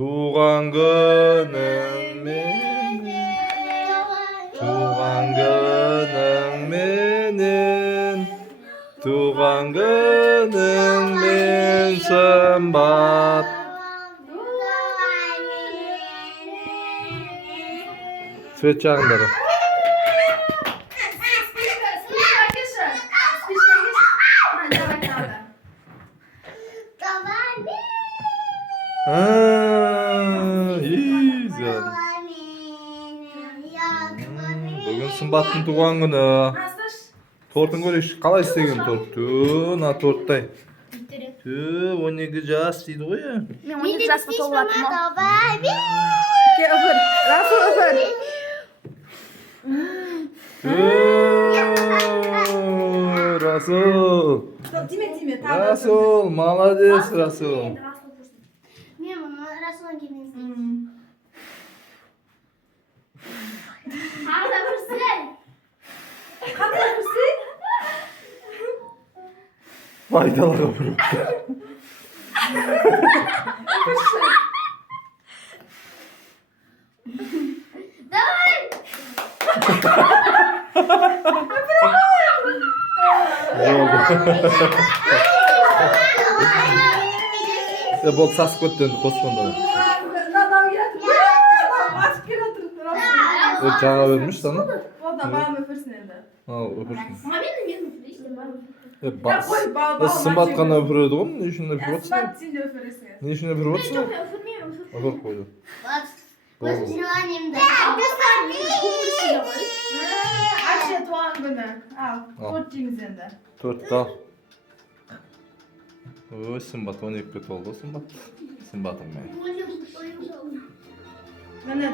Туған күнің менен, туған күнің менен, туған күнің мен Сымбат. Свет жағыңдар. Бүгін Сымбаттың туған күні. Тортын көрейікші. Қалай істеген торт? На торттай. 12 жас дейді ғой. Мен 12 жасқа толып жатырмын. Ке, öpür. Rasul öpür. Расул. Тиме. Расул, молодец, Расул. Мен bunu Rasul'un gibi izleyeyim. Arda vursun. Kadar mısın? Faydalı kapırım. Давай. Ya bol sas kötündü kosmonda. Adam geldi. Açıp gel otur. Çağa vermiş sana. O da bana öpürsün evde. Al öpürsün. Ama benim işte Сымбат қана öpürüyordu oğlum. Ne işin öpürüp otursun? Сымбат сен де öpіресің. Ne işin öpürüp otursun? Yok öpürmeyeyim. Öpürüp koydu. Вот желанием да. Ayşe tuğan günü. Al. Al. Tort yiyiniz енді. Төртті ал. Ой, Сымбат 12-ге толды Сымбат. Сымбатым мен. Міне